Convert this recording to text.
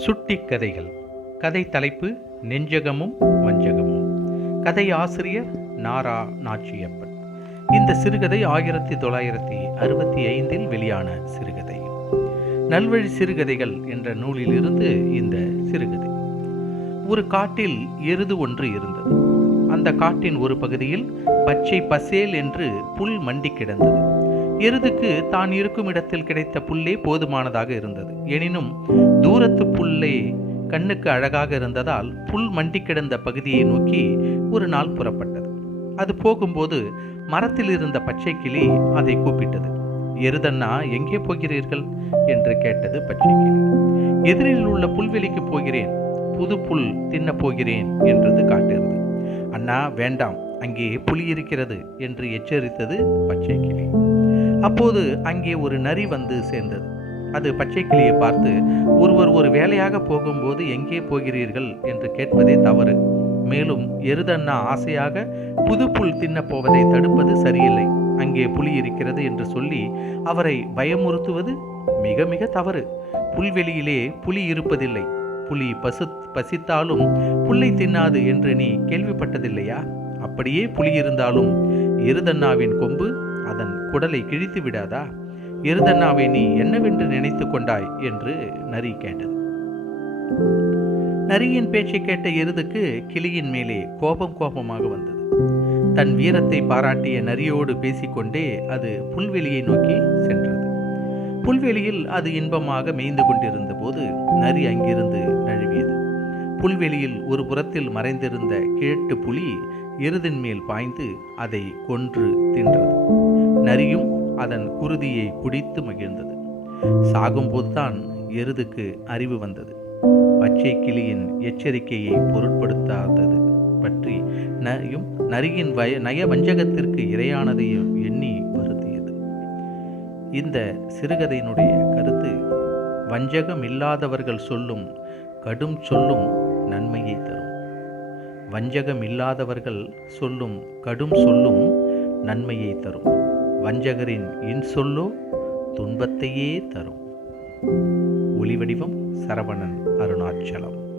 சுட்டி கதைகள். கதை தலைப்பு நெஞ்சகமும் வஞ்சகமும். கதை ஆசிரியர் நாரா நாச்சியப்பன். இந்த சிறுகதை ஆயிரத்தி தொள்ளாயிரத்தி அறுபத்தி ஐந்தில் வெளியான சிறுகதை. நல்வழி சிறுகதைகள் என்ற நூலிலிருந்து இந்த சிறுகதை. ஒரு காட்டில் எருது ஒன்று இருந்தது. அந்த காட்டின் ஒரு பகுதியில் பச்சை பசேல் என்று புல் மண்டி கிடந்தது. எருதுக்கு தான் இருக்கும் இடத்தில் கிடைத்த புல்லே போதுமானதாக இருந்தது. எனினும் தூரத்து புல்லே கண்ணுக்கு அழகாக இருந்ததால் புல் மண்டி கிடந்த பகுதியை நோக்கி ஒரு நாள் புறப்பட்டது. அது போகும்போது மரத்தில் இருந்த பச்சை கிளி அதை கூப்பிட்டது. எருதண்ணா எங்கே போகிறீர்கள்? என்று கேட்டது பச்சை கிளி. எதிரில் உள்ள புல்வெளிக்கு போகிறேன். புது புல் தின்னப் போகிறேன் என்றது காட்டிருது அண்ணா வேண்டாம். அங்கே புலி இருக்கிறது என்று எச்சரித்தது பச்சை கிளி. அப்போது அங்கே ஒரு நரி வந்து சேர்ந்தது. அது பச்சை கிளியை பார்த்து ஒருவர் ஒரு வேலையாக போகும்போது எங்கே போகிறீர்கள்? என்று கேட்பதே தவறு. மேலும் எருதண்ணா ஆசையாக புது புல் தின்னப் போவதை தடுப்பது சரியில்லை. அங்கே புலி இருக்கிறது என்று சொல்லி அவரை பயமுறுத்துவது மிக மிக தவறு. புல்வெளியிலே புலி இருப்பதில்லை. புலி பசு பசித்தாலும் புல்லை தின்னாது என்று நீ கேள்விப்பட்டதில்லையா? அப்படியே புலி இருந்தாலும் எருதண்ணாவின் கொம்பு அதன் குடலை கிழித்து விடாதா? எருதண்ணாவை நீ என்னவென்று நினைத்து கொண்டாய்? என்று நரி கேட்டது. நரியின் பேச்சை கேட்ட எருதுக்கு கிளியின் மேலே கோபம் கோபமாக வந்தது. தன் வீரத்தை பாராட்டிய நரியோடு பேசிக்கொண்டே அது புல்வெளியை நோக்கி சென்றது. புல்வெளியில் அது இன்பமாக மேய்ந்து கொண்டிருந்த போது நரி அங்கிருந்து நழுவியது. புல்வெளியில் ஒரு புறத்தில் மறைந்திருந்த கிழட்டு புலி எருதின் மேல் பாய்ந்து அதை கொன்று தின்றது. நரியும் அதன் குருதியை குடித்து மகிழ்ந்தது. சாகும்போதுதான் எருதுக்கு அறிவு வந்தது. பச்சை கிளியின் எச்சரிக்கையை பொருட்படுத்தாதது பற்றி நரியும் நரியின் வய நய வஞ்சகத்திற்கு இரையானதையும் எண்ணி வருத்தியது. இந்த சிறுகதையினுடைய கருத்து வஞ்சகம் இல்லாதவர்கள் சொல்லும் கடும் சொல்லும் நன்மையை தரும். வஞ்சகம் இல்லாதவர்கள் சொல்லும் கடும் சொல்லும் நன்மையை தரும். வஞ்சகரின் இன்சொல்லோ துன்பத்தையே தரும். ஒளிவடிவம் சரவணன் அருணாச்சலம்.